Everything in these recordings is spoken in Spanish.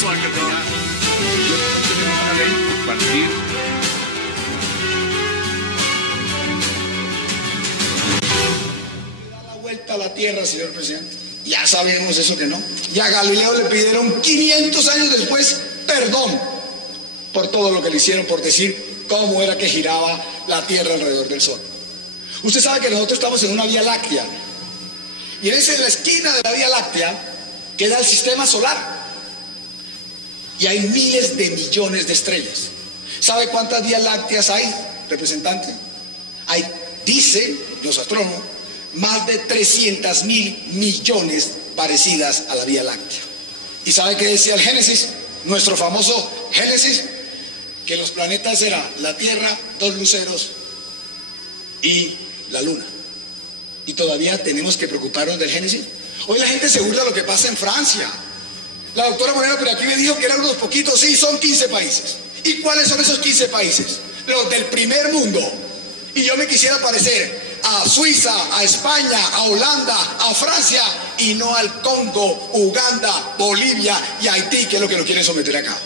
eso hay que tener una ley compartir. Da la vuelta a la tierra, señor presidente. Ya sabemos eso que no. Y a Galileo le pidieron 500 años después perdón por todo lo que le hicieron, por decir cómo era que giraba la tierra alrededor del sol. Usted sabe que nosotros estamos en una vía láctea. Y en la esquina de la vía láctea queda el sistema solar. Y hay miles de millones de estrellas. ¿Sabe cuántas vías lácteas hay, representante? Hay, dicen los astrónomos, más de 300.000 millones parecidas a la Vía Láctea. ¿Y sabe qué decía el Génesis? Nuestro famoso Génesis, que los planetas eran la Tierra, 2 luceros y la Luna. Y todavía tenemos que preocuparnos del Génesis. Hoy la gente se burla de lo que pasa en Francia. La doctora Moreno por aquí me dijo que eran unos poquitos, sí, son 15 países. ¿Y cuáles son esos 15 países? Los del primer mundo. Y yo me quisiera parecer a Suiza, a España, a Holanda, a Francia, y no al Congo, Uganda, Bolivia y Haití, que es lo que nos quieren someter a cabo.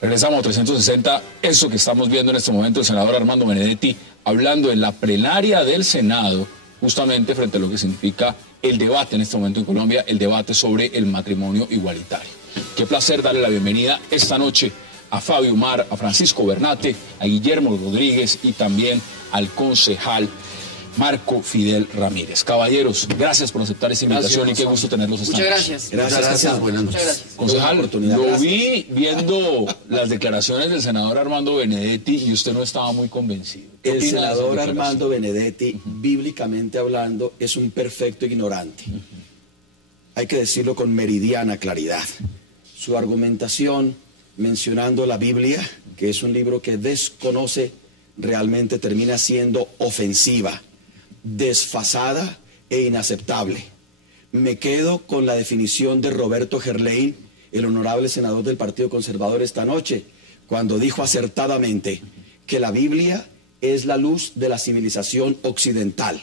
Regresamos a 360, eso que estamos viendo en este momento, el senador Armando Benedetti hablando en la plenaria del Senado, justamente frente a lo que significa el debate en este momento en Colombia, el debate sobre el matrimonio igualitario. Qué placer darle la bienvenida esta noche a Fabio Umar, a Francisco Bernate, a Guillermo Rodríguez y también al concejal Marco Fidel Ramírez. Caballeros, gracias por aceptar esta invitación y qué gusto tenerlos esta noche. Muchas gracias. Gracias, buenas noches. Concejal, lo vi viendo las declaraciones del senador Armando Benedetti y usted no estaba muy convencido. El senador Armando Benedetti, bíblicamente hablando, es un perfecto ignorante. Hay que decirlo con meridiana claridad. Su argumentación, mencionando la Biblia, que es un libro que desconoce, realmente termina siendo ofensiva, desfasada e inaceptable. Me quedo con la definición de Roberto Gerlain, el honorable senador del Partido Conservador esta noche, cuando dijo acertadamente que la Biblia es la luz de la civilización occidental.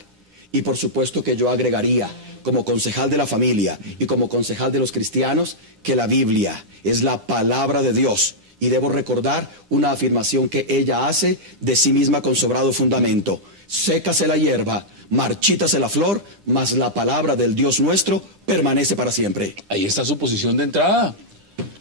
Y por supuesto que yo agregaría, como concejal de la familia y como concejal de los cristianos, que la Biblia es la palabra de Dios. Y debo recordar una afirmación que ella hace de sí misma con sobrado fundamento. Sécase la hierba, marchítase la flor, mas la palabra del Dios nuestro permanece para siempre. Ahí está su posición de entrada.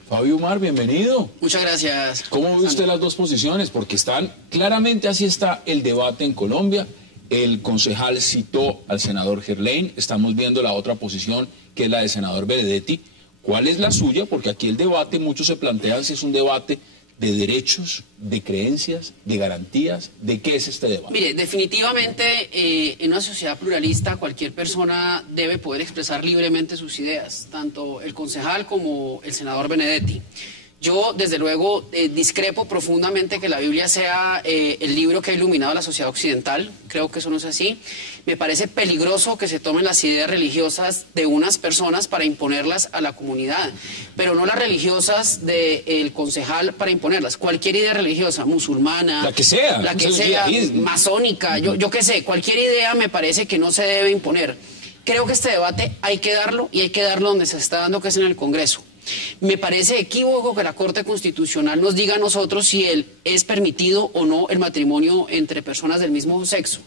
Fabio Umar, bienvenido. Muchas gracias. ¿Cómo ve usted las dos posiciones? Porque están, claramente así está el debate en Colombia. El concejal citó al senador Gerlain, estamos viendo la otra posición que es la del senador Benedetti. ¿Cuál es la suya? Porque aquí el debate, muchos se plantean si es un debate de derechos, de creencias, de garantías. ¿De qué es este debate? Mire, definitivamente en una sociedad pluralista cualquier persona debe poder expresar libremente sus ideas, tanto el concejal como el senador Benedetti. Yo, desde luego, discrepo profundamente que la Biblia sea el libro que ha iluminado a la sociedad occidental. Creo que eso no es así. Me parece peligroso que se tomen las ideas religiosas de unas personas para imponerlas a la comunidad, pero no las religiosas del concejal para imponerlas. Cualquier idea religiosa, musulmana, la que sea, masónica, yo qué sé, cualquier idea me parece que no se debe imponer. Creo que este debate hay que darlo y hay que darlo donde se está dando, que es en el Congreso. Me parece equívoco que la Corte Constitucional nos diga a nosotros si es permitido o no el matrimonio entre personas del mismo sexo.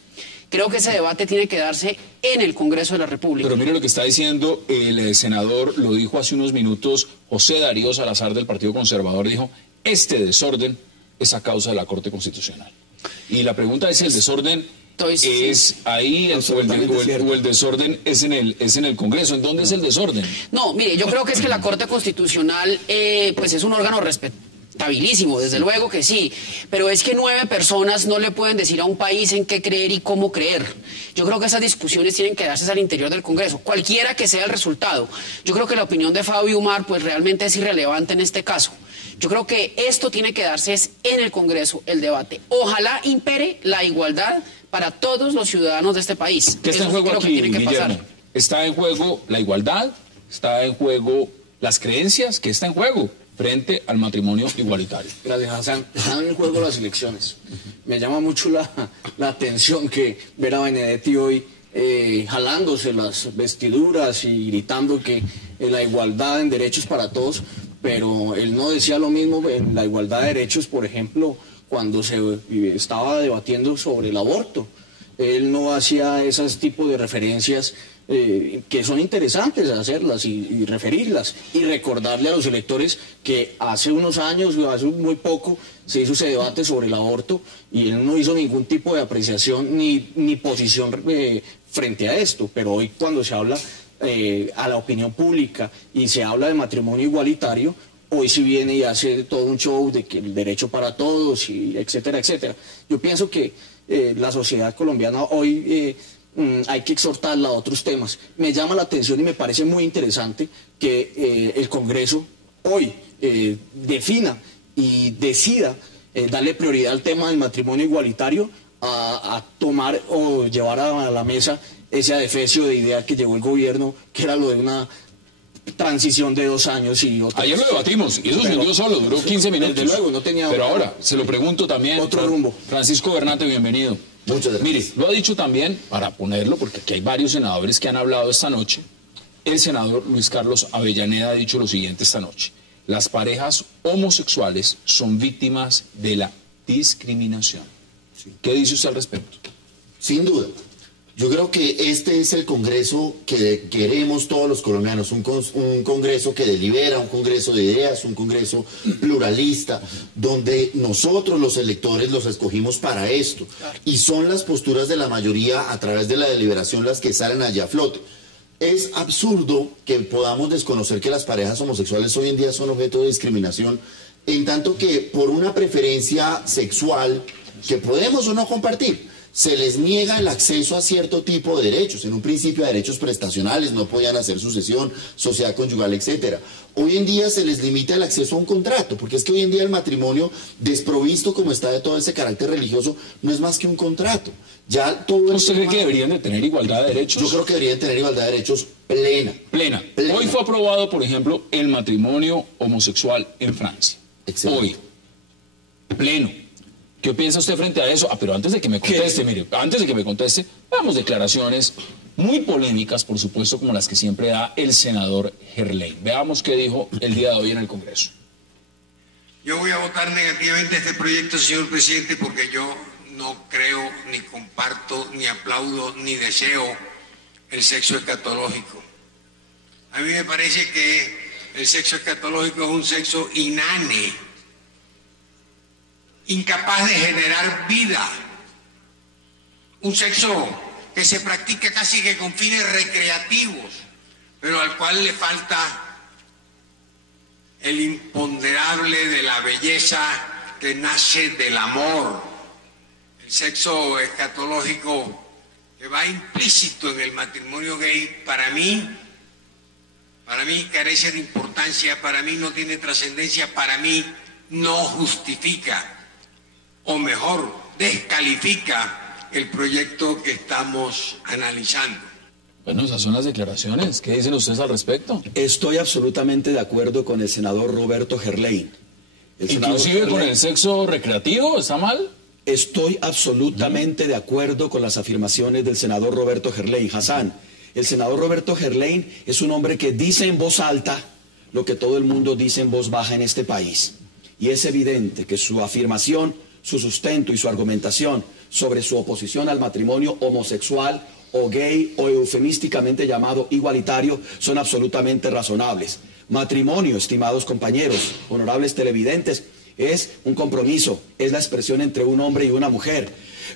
Creo que ese debate tiene que darse en el Congreso de la República. Pero mire lo que está diciendo el senador, lo dijo hace unos minutos, José Darío Salazar del Partido Conservador, dijo, este desorden es a causa de la Corte Constitucional. Y la pregunta es si el desorden es ahí o el desorden es en el Congreso. ¿En dónde es el desorden? No, mire, yo creo que es que la Corte Constitucional pues es un órgano respetabilísimo, desde luego que sí, pero es que 9 personas no le pueden decir a un país en qué creer y cómo creer. Yo creo que esas discusiones tienen que darse al interior del Congreso, cualquiera que sea el resultado. Yo creo que la opinión de Fabio Umar pues realmente es irrelevante en este caso. Yo creo que esto tiene que darse en el Congreso, el debate. Ojalá impere la igualdad para todos los ciudadanos de este país. ¿Qué está en juego aquí, Guillermo? ¿Está en juego la igualdad? ¿Está en juego las creencias? ¿Qué está en juego frente al matrimonio igualitario? Gracias, Hassan. Están en juego las elecciones. Me llama mucho la atención que ver a Benedetti hoy jalándose las vestiduras y gritando que la igualdad en derechos para todos, pero él no decía lo mismo en la igualdad de derechos, por ejemplo, cuando se estaba debatiendo sobre el aborto. Él no hacía esos tipos de referencias que son interesantes hacerlas y referirlas y recordarle a los electores que hace unos años, hace muy poco, se hizo ese debate sobre el aborto y él no hizo ningún tipo de apreciación ni posición frente a esto. Pero hoy cuando se habla a la opinión pública y se habla de matrimonio igualitario, hoy sí viene y hace todo un show de que el derecho para todos, y etcétera, etcétera. Yo pienso que la sociedad colombiana hoy hay que exhortarla a otros temas. Me llama la atención y me parece muy interesante que el Congreso hoy defina y decida darle prioridad al tema del matrimonio igualitario, a tomar o llevar a la mesa ese adefesio de idea que llevó el gobierno, que era lo de una transición de 2 años y otra. Ayer lo debatimos y eso se dio solo, duró 15 minutos. Desde luego, no tenía pero ahora, se lo pregunto también. Otro rumbo. Francisco Bernate, bienvenido. Muchas gracias. Mire, lo ha dicho también, para ponerlo, porque aquí hay varios senadores que han hablado esta noche. El senador Luis Carlos Avellaneda ha dicho lo siguiente esta noche: las parejas homosexuales son víctimas de la discriminación. ¿Qué dice usted al respecto? Sin duda. Yo creo que este es el Congreso que queremos todos los colombianos, un Congreso que delibera, un Congreso de ideas, un Congreso pluralista, donde nosotros los electores los escogimos para esto. Y son las posturas de la mayoría a través de la deliberación las que salen allá a flote. Es absurdo que podamos desconocer que las parejas homosexuales hoy en día son objeto de discriminación, en tanto que por una preferencia sexual que podemos o no compartir, se les niega el acceso a cierto tipo de derechos. En un principio, derechos prestacionales, no podían hacer sucesión, sociedad conyugal, etcétera. Hoy en día se les limita el acceso a un contrato, porque es que hoy en día el matrimonio, desprovisto como está de todo ese carácter religioso, no es más que un contrato. Ya todo ¿Usted cree que deberían de tener igualdad de derechos? Yo creo que deberían tener igualdad de derechos plena. Plena. Hoy fue aprobado, por ejemplo, el matrimonio homosexual en Francia. Excelente. Hoy. Pleno. ¿Qué piensa usted frente a eso? Pero antes de que me conteste, mire, antes de que me conteste, veamos declaraciones muy polémicas, por supuesto, como las que siempre da el senador Gerlain. Veamos qué dijo el día de hoy en el Congreso. Yo voy a votar negativamente a este proyecto, señor presidente, porque yo no creo, ni comparto, ni aplaudo, ni deseo el sexo escatológico. A mí me parece que el sexo escatológico es un sexo inane, incapaz de generar vida, un sexo que se practica casi que con fines recreativos, pero al cual le falta el imponderable de la belleza que nace del amor. El sexo escatológico que va implícito en el matrimonio gay, para mí carece de importancia, para mí no tiene trascendencia, para mí no justifica, o mejor, descalifica el proyecto que estamos analizando. Bueno, esas son las declaraciones. ¿Qué dicen ustedes al respecto? Estoy absolutamente de acuerdo con el senador Roberto Gerlain. ¿Inclusive con el sexo recreativo? ¿Está mal? Estoy absolutamente de acuerdo con las afirmaciones del senador Roberto Gerlain. Hassan, el senador Roberto Gerlain es un hombre que dice en voz alta lo que todo el mundo dice en voz baja en este país. Y es evidente que su afirmación, su sustento y su argumentación sobre su oposición al matrimonio homosexual o gay o eufemísticamente llamado igualitario son absolutamente razonables. Matrimonio, estimados compañeros, honorables televidentes, es un compromiso, es la expresión entre un hombre y una mujer.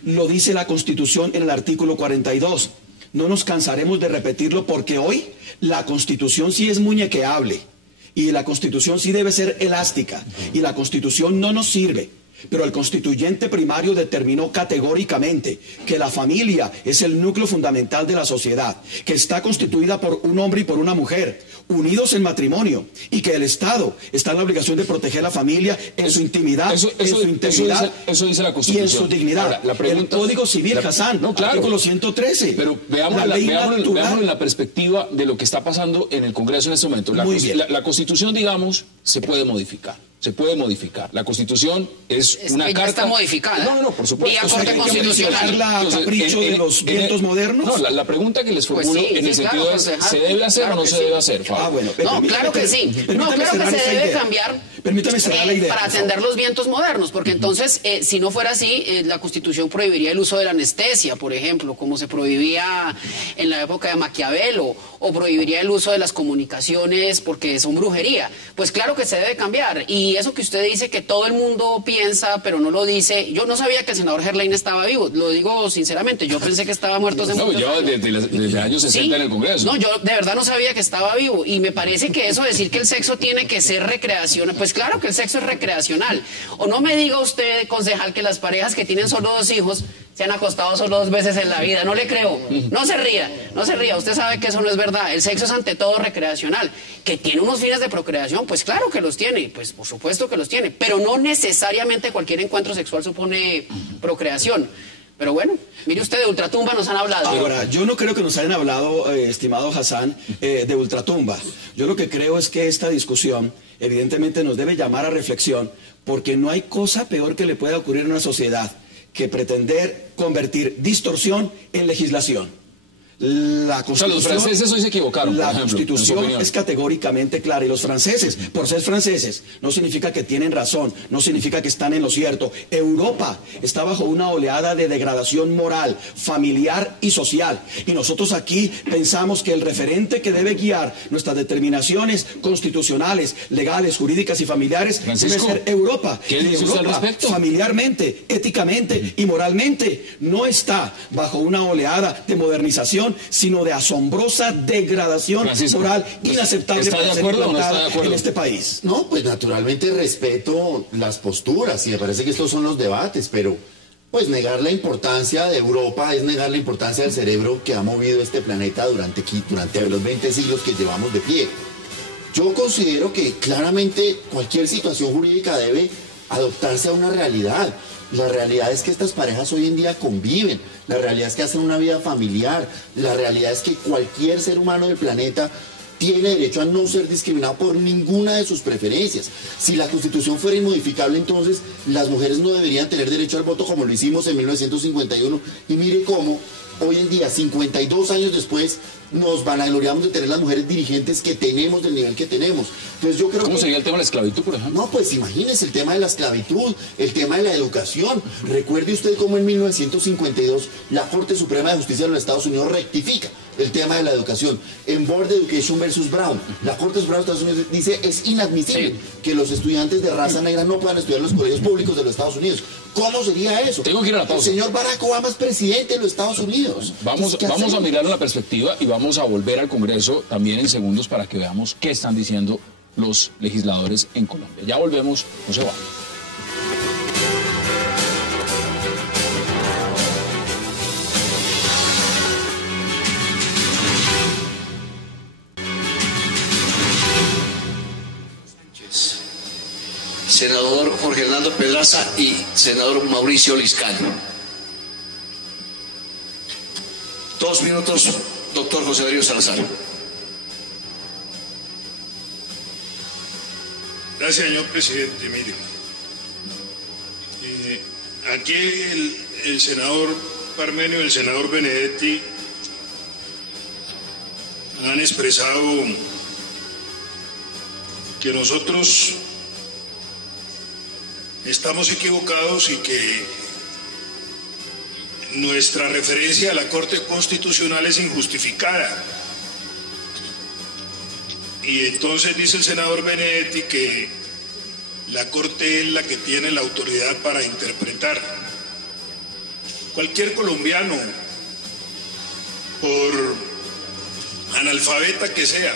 Lo dice la Constitución en el artículo 42. No nos cansaremos de repetirlo porque hoy la Constitución sí es muñequeable y la Constitución sí debe ser elástica y la Constitución no nos sirve. Pero el constituyente primario determinó categóricamente que la familia es el núcleo fundamental de la sociedad, que está constituida por un hombre y por una mujer, unidos en matrimonio, y que el Estado está en la obligación de proteger a la familia en su intimidad, en su integridad eso dice la y Constitución. en su dignidad. Ahora, la pregunta, el Código Civil, Hassan, no, claro, artículo 113. Pero veámoslo en la perspectiva de lo que está pasando en el Congreso en este momento. La Constitución, digamos, se puede modificar, se puede modificar. La Constitución es una que ya carta... está modificada. No, por supuesto. Vía Corte Constitucional. ¿La capricho de los vientos modernos? No, la pregunta que les formulo Pues sí, en el sentido claro, es, concejal, ¿se debe hacer claro o no que se sí. debe hacer, Fabio? Bueno, No, claro que sí. No, claro que se debe cambiar. Permítame cerrar la idea. Para atender los vientos modernos, porque entonces, si no fuera así, la Constitución prohibiría el uso de la anestesia, por ejemplo, como se prohibía en la época de Maquiavelo, o prohibiría el uso de las comunicaciones porque son brujería. Pues claro que se debe cambiar. Y eso que usted dice que todo el mundo piensa, pero no lo dice, yo no sabía que el senador Gerlain estaba vivo, lo digo sinceramente, yo pensé que estaba muerto hace No, muchos lleva años. desde años 60 en el Congreso. No, yo de verdad no sabía que estaba vivo y me parece que eso decir que el sexo tiene que ser recreacional, pues claro que el sexo es recreacional. O no me diga usted, concejal, que las parejas que tienen solo 2 hijos se han acostado solo 2 veces en la vida, no le creo. No se ría, usted sabe que eso no es verdad. El sexo es ante todo recreacional. Que tiene unos fines de procreación, pues claro que los tiene, pues por supuesto que los tiene, pero no necesariamente cualquier encuentro sexual supone procreación. Pero bueno, mire usted, de ultratumba nos han hablado. Ahora, yo no creo que nos hayan hablado, estimado Hassan, de ultratumba. Yo lo que creo es que esta discusión evidentemente nos debe llamar a reflexión, porque no hay cosa peor que le pueda ocurrir en una sociedad que pretender convertir distorsión en legislación. La Constitución, los franceses hoy se equivocaron, La por ejemplo, en su Constitución opinión. es categóricamente clara, y los franceses, por ser franceses, no significa que tienen razón, no significa que están en lo cierto. Europa está bajo una oleada de degradación moral, familiar y social, y nosotros aquí pensamos que el referente que debe guiar nuestras determinaciones constitucionales, legales, jurídicas y familiares Francisco, debe ser Europa. ¿qué Y dice usted al Europa, respecto? familiarmente, éticamente y moralmente, no está bajo una oleada de modernización, sino de asombrosa degradación Francisco, moral inaceptable ¿está de para ser acuerdo o no está de implantada acuerdo? en este país. No, pues naturalmente respeto las posturas y me parece que estos son los debates, pero pues negar la importancia de Europa es negar la importancia del cerebro que ha movido este planeta durante los 20 siglos que llevamos de pie. Yo considero que claramente cualquier situación jurídica debe adoptarse a una realidad. La realidad es que estas parejas hoy en día conviven, la realidad es que hacen una vida familiar, la realidad es que cualquier ser humano del planeta tiene derecho a no ser discriminado por ninguna de sus preferencias. Si la Constitución fuera inmodificable, entonces las mujeres no deberían tener derecho al voto como lo hicimos en 1951. Y mire cómo hoy en día, 52 años después, nos vanagloriamos de tener las mujeres dirigentes que tenemos del nivel que tenemos. Entonces yo creo ¿Cómo que... sería el tema de la esclavitud, por ejemplo? No, pues imagínese el tema de la esclavitud, el tema de la educación. Recuerde usted cómo en 1952 la Corte Suprema de Justicia de los Estados Unidos rectifica el tema de la educación. En Board Education versus Brown, la Corte Suprema de los Estados Unidos dice es inadmisible que los estudiantes de raza negra no puedan estudiar en los colegios públicos de los Estados Unidos. ¿Cómo sería eso? Tengo que ir a la pausa. El señor Barack Obama es presidente de los Estados Unidos. Vamos ¿Qué a hacemos? mirar la perspectiva y vamos a volver al Congreso también en segundos para que veamos qué están diciendo los legisladores en Colombia. Ya volvemos, no se vayan. Senador Jorge Hernando Pedraza y senador Mauricio Liscano. 2 minutos, doctor José Darío Salazar. Gracias, señor presidente. Mire, aquí el senador Parmenio y el senador Benedetti han expresado que nosotros estamos equivocados y que nuestra referencia a la Corte Constitucional es injustificada. Y entonces dice el senador Benedetti que la Corte es la que tiene la autoridad para interpretar. Cualquier colombiano, por analfabeta que sea,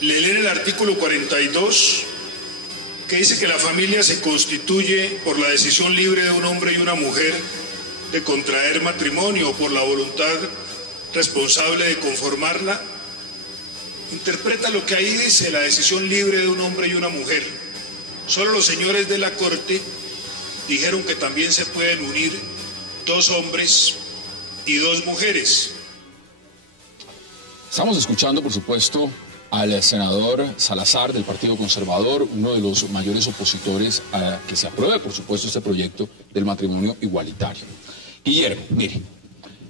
le leen el artículo 42, que dice que la familia se constituye por la decisión libre de un hombre y una mujer de contraer matrimonio o por la voluntad responsable de conformarla. Interpreta lo que ahí dice, la decisión libre de un hombre y una mujer. Solo los señores de la Corte dijeron que también se pueden unir 2 hombres y 2 mujeres. Estamos escuchando, por supuesto, al senador Salazar del Partido Conservador, uno de los mayores opositores a que se apruebe, por supuesto, este proyecto del matrimonio igualitario. Guillermo, mire,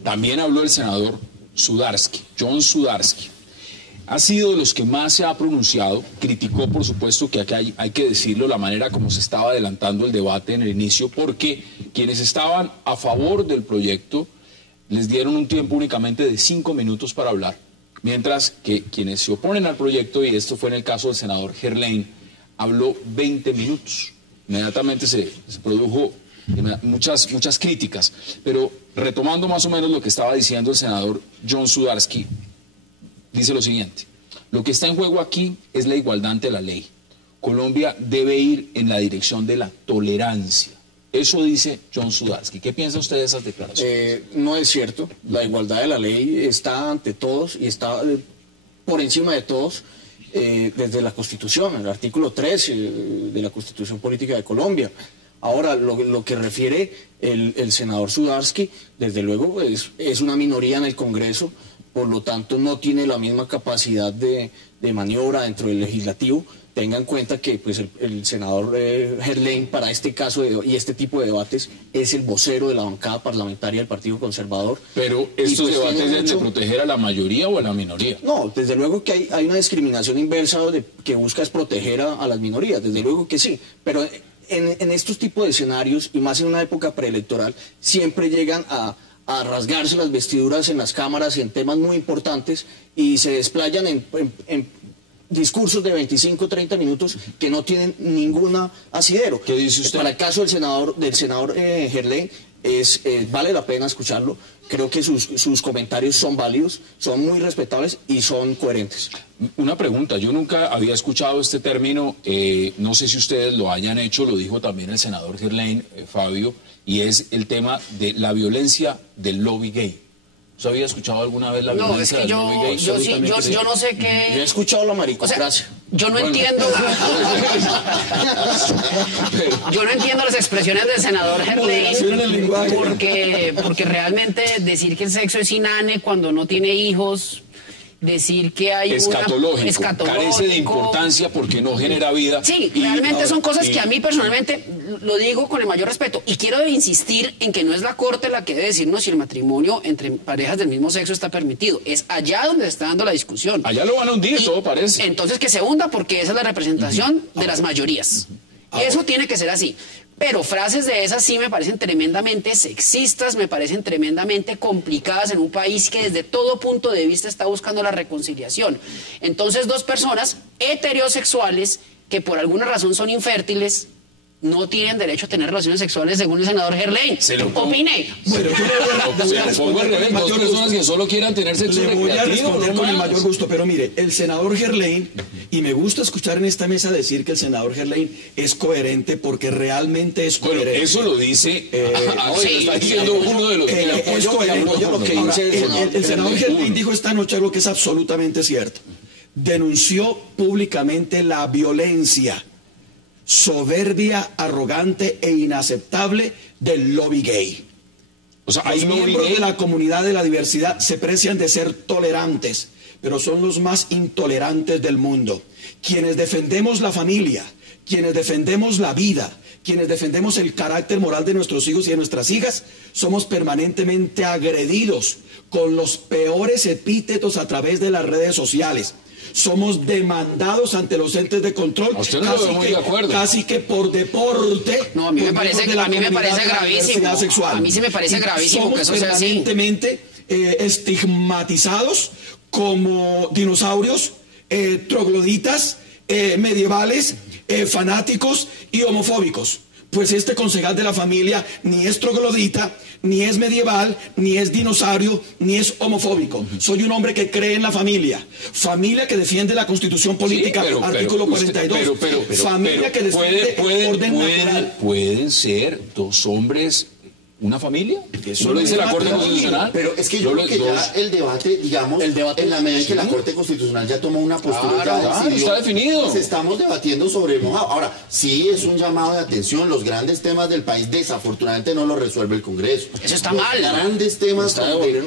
también habló el senador Sudarsky, John Sudarsky. Ha sido de los que más se ha pronunciado, criticó, por supuesto, que acá hay que decirlo, la manera como se estaba adelantando el debate en el inicio, porque quienes estaban a favor del proyecto les dieron un tiempo únicamente de 5 minutos para hablar, mientras que quienes se oponen al proyecto, y esto fue en el caso del senador Gerlain, habló 20 minutos. Inmediatamente se produjo muchas críticas, pero retomando más o menos lo que estaba diciendo el senador John Sudarsky, dice lo siguiente: lo que está en juego aquí es la igualdad ante la ley. Colombia debe ir en la dirección de la tolerancia. Eso dice John Sudarsky. ¿Qué piensa usted de esas declaraciones? No es cierto. La igualdad de la ley está ante todos y está por encima de todos desde la Constitución, el artículo 3 de la Constitución Política de Colombia. Ahora, lo que refiere el senador Sudarsky, desde luego es una minoría en el Congreso, por lo tanto no tiene la misma capacidad de maniobra dentro del legislativo. Tenga en cuenta que pues, el senador Gerlain, para este caso y este tipo de debates, es el vocero de la bancada parlamentaria del Partido Conservador. Pero estos pues, debates deben de proteger a la mayoría o a la minoría. No, desde luego que hay una discriminación inversa que busca es proteger a las minorías, desde luego que sí, pero en estos tipos de escenarios, y más en una época preelectoral, siempre llegan a rasgarse las vestiduras en las cámaras y en temas muy importantes y se desplayan en discursos de 25 o 30 minutos que no tienen ningún asidero. ¿Qué dice usted? Para el caso del senador Gerlain, vale la pena escucharlo. Creo que sus comentarios son válidos, son muy respetables y son coherentes. Una pregunta, yo nunca había escuchado este término, no sé si ustedes lo hayan hecho, lo dijo también el senador Gerlain, Fabio, y es el tema de la violencia del lobby gay. ¿Usted había escuchado alguna vez la violencia del lobby gay? Yo no sé qué... Yo he escuchado la maricocracia. Yo no entiendo... Yo no entiendo las expresiones del senador Gerlain, porque realmente decir que el sexo es inane cuando no tiene hijos... Decir que hay escatológico, carece de importancia porque no genera vida. Sí, realmente son cosas que a mí personalmente, lo digo con el mayor respeto, y quiero insistir en que no es la Corte la que debe decirnos si el matrimonio entre parejas del mismo sexo está permitido, es allá donde se está dando la discusión. Allá lo van a hundir, todo parece. Entonces que se hunda porque esa es la representación de las mayorías. Eso tiene que ser así. Pero frases de esas sí me parecen tremendamente sexistas, me parecen tremendamente complicadas en un país que desde todo punto de vista está buscando la reconciliación. Entonces, dos personas heterosexuales que por alguna razón son infértiles no tienen derecho a tener relaciones sexuales según el senador Gerlain. Opine. Bueno, se lo pongo al revés, dos personas que solo quieran tener sexo recreativo. Le voy a responder con el mayor gusto, pero mire, el senador Gerlain, y me gusta escuchar en esta mesa decir que el senador Gerlain es coherente porque realmente es coherente. Bueno, eso lo dice, está diciendo uno de los... Es coherente. El senador Gerlain dijo esta noche algo que es absolutamente cierto. Denunció públicamente la violencia soberbia, arrogante e inaceptable del lobby gay. O sea, los miembros de la comunidad de la diversidad se precian de ser tolerantes, pero son los más intolerantes del mundo. Quienes defendemos la familia, quienes defendemos la vida, quienes defendemos el carácter moral de nuestros hijos y de nuestras hijas, somos permanentemente agredidos con los peores epítetos a través de las redes sociales. Somos demandados ante los entes de control, casi que por deporte. No, a mí me parece gravísimo. Sexual. A mí sí me parece gravísimo que eso sea así. Somos permanentemente estigmatizados como dinosaurios, trogloditas, medievales, fanáticos y homofóbicos. Pues este concejal de la familia ni es troglodita, ni es medieval, ni es dinosaurio, ni es homofóbico. Soy un hombre que cree en la familia. Familia que defiende la Constitución Política, artículo 42. Familia que defiende orden natural. Pueden ser dos hombres una familia. Eso ¿No lo dice la Corte no, Constitucional? Pero es que yo creo que ya el debate, digamos, en la medida en que la Corte Constitucional ya tomó una postura, ya decidió, está definido. pues estamos debatiendo sobre el mojado. Ahora, sí es un llamado de atención. Los grandes temas del país desafortunadamente no los resuelve el Congreso. Eso está mal. Los grandes temas donde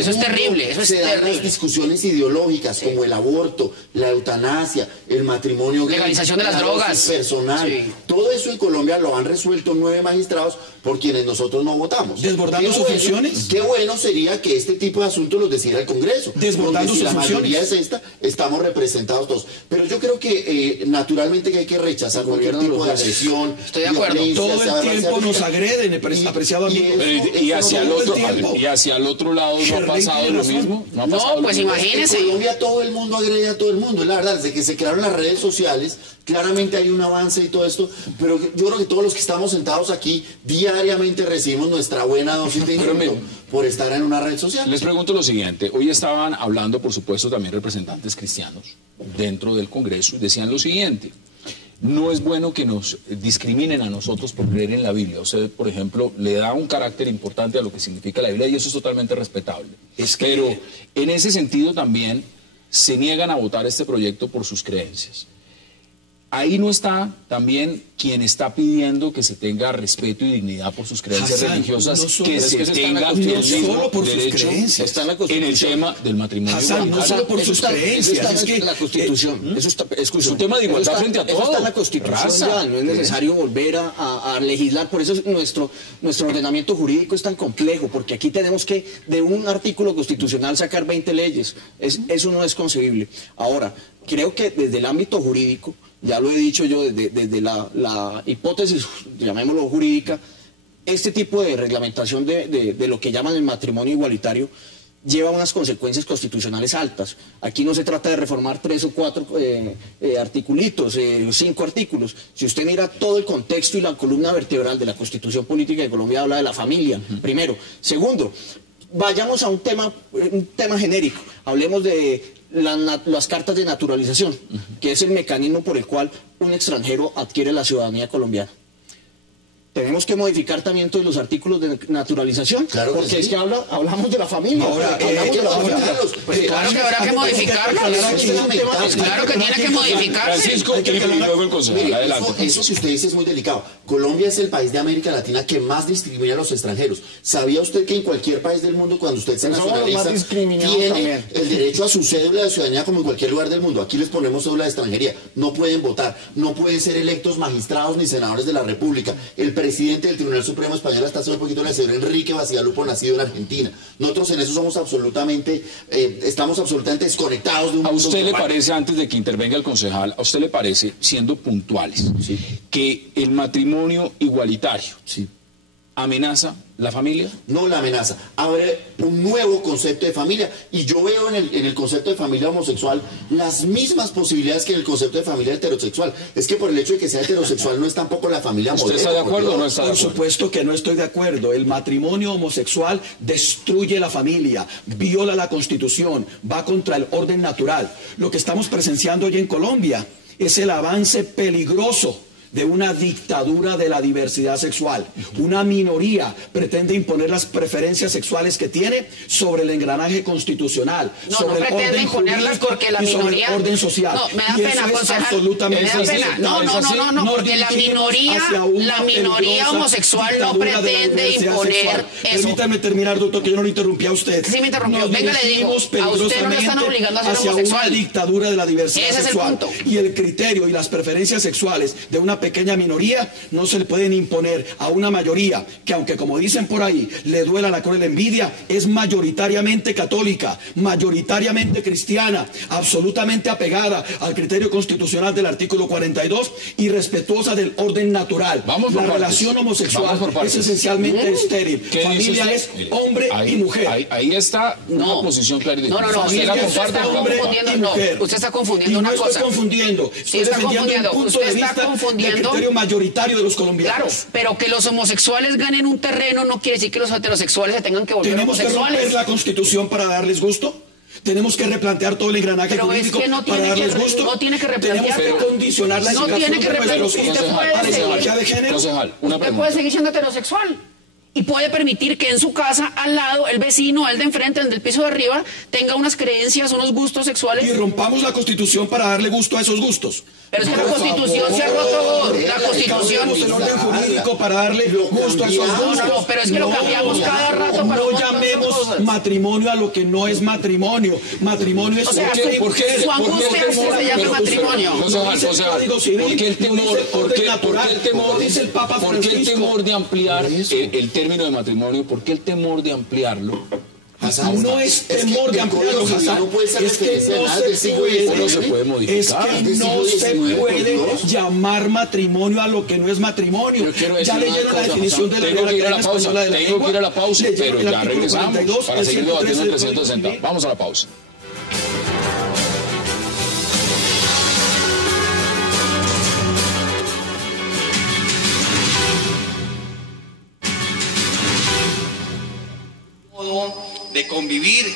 Eso es terrible, eso es se dan terrible. las discusiones ideológicas como el aborto, la eutanasia, el matrimonio gay, Legalización de las la drogas. dosis personal. Sí. Todo eso en Colombia lo han resuelto 9 magistrados por quienes nosotros no votamos. Desbordando sus funciones. Qué bueno sería que este tipo de asuntos los decidiera el Congreso. Desbordando donde si sus la mayoría funciones. es esta, estamos representados todos. Pero yo creo que naturalmente que hay que rechazar cualquier tipo de agresión. Estoy de acuerdo. Todo el tiempo nos agreden, apreciado amigo. Y hacia el otro lado no ha pasado lo mismo. No, pasado pues lo mismo. imagínese. En Colombia todo el mundo agrede a todo el mundo. La verdad, desde que se crearon las redes sociales, claramente hay un avance y todo esto. Pero yo creo que todos los que estamos sentados aquí diariamente recibimos nuestra buena dosis de insulto por estar en una red social. Les pregunto lo siguiente. Hoy estaban hablando, por supuesto, también representantes cristianos dentro del Congreso y decían lo siguiente. No es bueno que nos discriminen a nosotros por creer en la Biblia. Usted, por ejemplo, le da un carácter importante a lo que significa la Biblia y eso es totalmente respetable. Pero en ese sentido también se niegan a votar este proyecto por sus creencias. Ahí no está también quien está pidiendo que se tenga respeto y dignidad por sus creencias religiosas, que se tenga el mismo derecho en el tema del matrimonio. Hassan, no solo por sus creencias, es que la Constitución, es un tema de igualdad frente a todo. Eso está en la Constitución ya, no es necesario volver a legislar, por eso nuestro ordenamiento jurídico es tan complejo, porque aquí tenemos que de un artículo constitucional sacar 20 leyes, eso no es concebible. Ahora, creo que desde el ámbito jurídico, ya lo he dicho yo, desde la hipótesis, llamémoslo jurídica, este tipo de reglamentación de lo que llaman el matrimonio igualitario lleva unas consecuencias constitucionales altas. Aquí no se trata de reformar 3 o 4 articulitos, 5 artículos. Si usted mira todo el contexto y la columna vertebral de la Constitución Política de Colombia habla de la familia, primero. Segundo, vayamos a un tema genérico, hablemos de las cartas de naturalización, que es el mecanismo por el cual un extranjero adquiere la ciudadanía colombiana. Tenemos que modificar también todos los artículos de naturalización, claro, porque sí. Es que hablamos de la familia. Ahora, Pues claro que habrá que modificarlos. Claro que tiene que modificarse. Francisco, y luego el concejal. Mire, Adelante. eso que usted dice es muy delicado. Colombia es el país de América Latina que más discrimina a los extranjeros. ¿Sabía usted que en cualquier país del mundo, cuando usted se nacionaliza, tiene el derecho a su cédula de ciudadanía como en cualquier lugar del mundo? Aquí les ponemos cédula de extranjería. No pueden votar, no pueden ser electos magistrados ni senadores de la República. El presidente del Tribunal Supremo Español hasta hace un poquito el señor Enrique Bacigalupo, nacido en Argentina. Nosotros en eso somos estamos absolutamente desconectados de un ¿A mundo usted le global. parece, antes de que intervenga el concejal, a usted le parece, siendo puntuales, que el matrimonio igualitario amenaza la familia? No la amenaza, abre un nuevo concepto de familia y yo veo en el concepto de familia homosexual las mismas posibilidades que en el concepto de familia heterosexual. Es que por el hecho de que sea heterosexual no es tampoco la familia ¿Usted moderna. está de acuerdo o no está de Por acuerdo? supuesto que no estoy de acuerdo. El matrimonio homosexual destruye la familia, viola la Constitución, va contra el orden natural. Lo que estamos presenciando hoy en Colombia es el avance peligroso de una dictadura de la diversidad sexual. Una minoría pretende imponer las preferencias sexuales que tiene sobre el engranaje constitucional, No, sobre no el pretende orden imponerlas jurídico porque la y sobre minoría... el orden social. No, me da Y eso pena, es concejal. absolutamente Me da así. pena. No, Nos porque la dirigimos minoría hacia una peligrosa homosexual no dictadura de la pretende diversidad imponer sexual. eso. Permítame terminar, doctor, que yo no lo interrumpí a usted. Sí me interrumpió. Nos Venga, le digo, dirigimos a usted no lo están peligrosamente obligando a ser hacia homosexual. una dictadura de la diversidad Ese es el sexual. punto. Y el criterio y las preferencias sexuales de una pequeña minoría no se le pueden imponer a una mayoría que, aunque como dicen por ahí, le duela la cruel envidia, es mayoritariamente católica, mayoritariamente cristiana, absolutamente apegada al criterio constitucional del artículo 42 y respetuosa del orden natural. Vamos por la partes. relación homosexual Vamos por partes. es esencialmente estéril. ¿Qué dice Familia usted? es Mire, hombre y mujer. Ahí está No. una posición clara y No, ¿Usted la usted comparte está o no? confundiendo, no, usted está confundiendo y una no cosa. estoy confundiendo, estoy está defendiendo confundiendo. un punto Usted de está vista del confundiendo. criterio mayoritario de los colombianos. Claro, pero que los homosexuales ganen un terreno no quiere decir que los heterosexuales se tengan que volver ¿Tenemos que homosexuales. romper la Constitución para darles gusto? ¿Tenemos que replantear todo el engranaje Pero es jurídico que no para tiene darles que- gusto? no tiene que replantear, ¿Tenemos que condicionar la no educación tiene que de nuestros replantear. hijos Usted puede a la seguir. ideología de género? Concejal, una Usted pregunta. puede seguir siendo heterosexual y puede permitir que en su casa, al lado, el vecino, el de enfrente, el del piso de arriba, tenga unas creencias, unos gustos sexuales. Y rompamos la Constitución para darle gusto a esos gustos. Pero es que la Constitución se ha roto. La Constitución. El orden jurídico para darle gusto a esos gustos. No, pero es que lo cambiamos cada rato para no llamemos matrimonio a lo que no es matrimonio. Matrimonio es o sea, ¿por qué su angustia se llama matrimonio. ¿Por qué el temor? ¿Por qué el temor de ampliar el término de matrimonio? ¿Por qué el temor de ampliarlo? No es temor de ampliarlo, no puede ser es que no se puede modificar. Es que no se puede llamar matrimonio a lo que no es matrimonio. Ya leyeron la definición de la Real Española de la Lengua. Tengo que ir a la pausa, pero ya regresamos para seguir debatiendo en 360. Vamos a la pausa. De convivir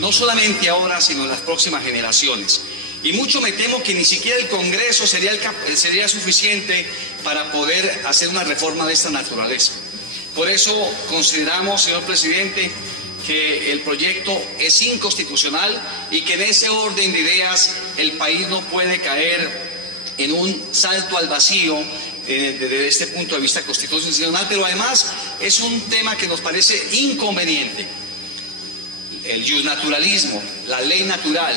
no solamente ahora, sino en las próximas generaciones. Y mucho me temo que ni siquiera el Congreso sería suficiente para poder hacer una reforma de esta naturaleza. Por eso consideramos, señor presidente, que el proyecto es inconstitucional y que en ese orden de ideas el país no puede caer en un salto al vacío desde este punto de vista constitucional, pero además es un tema que nos parece inconveniente. El justnaturalismo, la ley natural,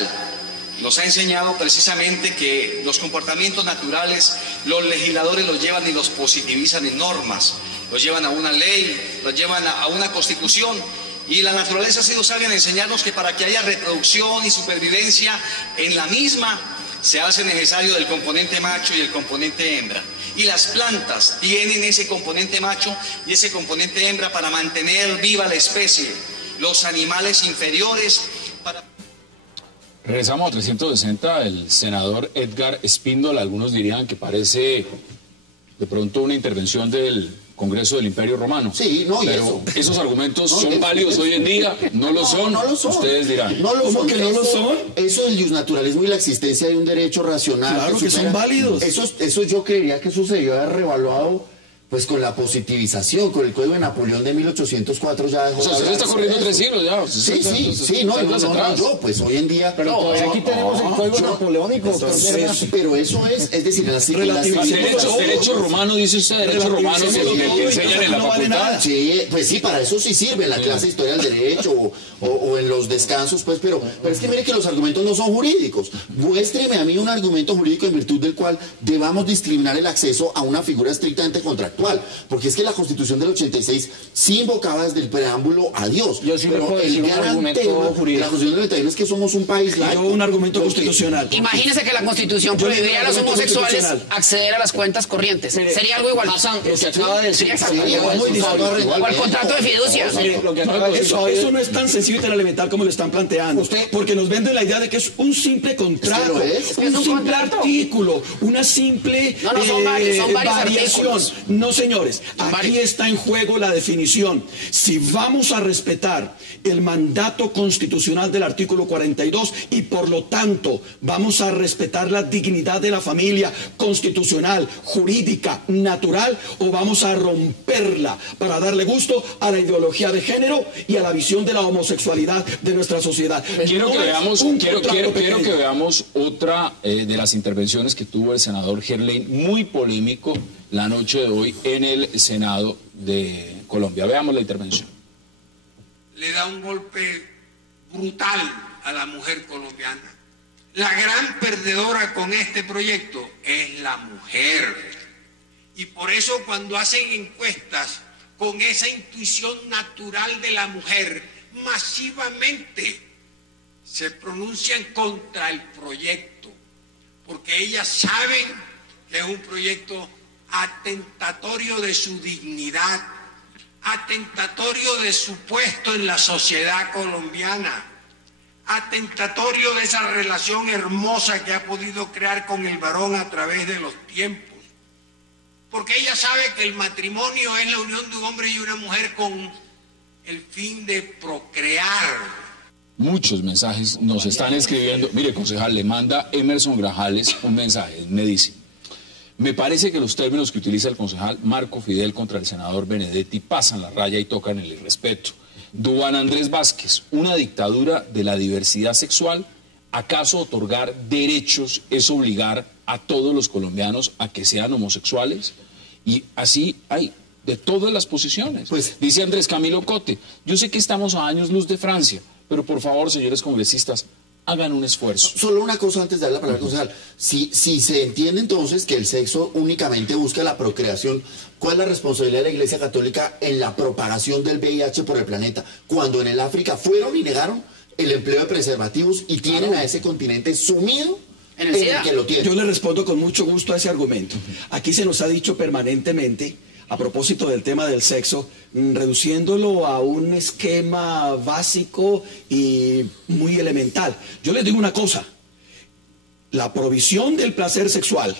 nos ha enseñado precisamente que los comportamientos naturales, los legisladores los llevan y los positivizan en normas, los llevan a una ley, los llevan a una constitución, y la naturaleza ha sido sabia en enseñarnos que para que haya reproducción y supervivencia en la misma, se hace necesario del componente macho y el componente hembra. Y las plantas tienen ese componente macho y ese componente hembra para mantener viva la especie. Los animales inferiores para... Regresamos a 360, el senador Edgar Espíndola, algunos dirían que parece de pronto una intervención del Congreso del Imperio Romano. Sí, no, pero esos argumentos son válidos hoy en día, no lo son, ustedes dirán. No lo son, que no lo son. Eso del justnaturalismo y la existencia de un derecho racional. Claro que son válidos. Eso yo creería que eso se debió haber revaluado pues con la positivización, con el Código de Napoleón de 1804 ya dejó. O sea, usted está corriendo 3 siglos ya. Sí, yo, pues hoy en día. Pero todavía aquí tenemos el Código Napoleónico. Pero eso es decir, derecho romano, dice usted, derecho romano, que enseñan en la facultad. Sí, pues sí, para eso sí sirve en la clase de Historia del Derecho o en los descansos, pues, pero es que mire que los argumentos no son jurídicos. Muéstreme a mí un argumento jurídico en virtud del cual debamos discriminar el acceso a una figura estrictamente contractual. Porque es que la Constitución del 86 sí invocaba desde el preámbulo a Dios. Yo sí le puedo decir un argumento jurídico. La Constitución del 91 es que somos un país laico. Un argumento constitucional. Imagínese que la Constitución prohibiría a los homosexuales acceder a las cuentas corrientes. Sería algo igual. Lo que acaba de decir. O al contrato de fiducia. Eso no es tan sencillo y tan elemental como lo están planteando. Porque nos venden la idea de que es un simple contrato, un simple artículo, una simple son varios variación. No, señores, aquí está en juego la definición. Si vamos a respetar el mandato constitucional del artículo 42 y por lo tanto vamos a respetar la dignidad de la familia constitucional, jurídica, natural, o vamos a romperla para darle gusto a la ideología de género y a la visión de la homosexualidad de nuestra sociedad. Quiero que veamos otra de las intervenciones que tuvo el senador Gerlain, muy polémico la noche de hoy en el Senado de Colombia. Veamos la intervención. Le da un golpe brutal a la mujer colombiana. La gran perdedora con este proyecto es la mujer. Y por eso cuando hacen encuestas con esa intuición natural de la mujer, masivamente se pronuncian contra el proyecto, porque ellas saben que es un proyecto atentatorio de su dignidad, atentatorio de su puesto en la sociedad colombiana, atentatorio de esa relación hermosa que ha podido crear con el varón a través de los tiempos, porque ella sabe que el matrimonio es la unión de un hombre y una mujer con el fin de procrear. Muchos mensajes nos están escribiendo. Mire, concejal, le manda Emerson Grajales un mensaje, me dice: Me parece que los términos que utiliza el concejal Marco Fidel contra el senador Benedetti pasan la raya y tocan el irrespeto. Duván Andrés Vázquez, una dictadura de la diversidad sexual. ¿Acaso otorgar derechos es obligar a todos los colombianos a que sean homosexuales? Y así hay de todas las posiciones. Pues, dice Andrés Camilo Cote, yo sé que estamos a años luz de Francia, pero por favor, señores congresistas, hagan un esfuerzo. Solo una cosa antes de dar la palabra al concejal. Si se entiende entonces que el sexo únicamente busca la procreación, ¿cuál es la responsabilidad de la Iglesia Católica en la propagación del VIH por el planeta? Cuando en el África fueron y negaron el empleo de preservativos y tienen a ese continente sumido en el que lo tienen. Yo le respondo con mucho gusto a ese argumento. Aquí se nos ha dicho permanentemente, a propósito del tema del sexo, reduciéndolo a un esquema básico y muy elemental. Yo les digo una cosa, la provisión del placer sexual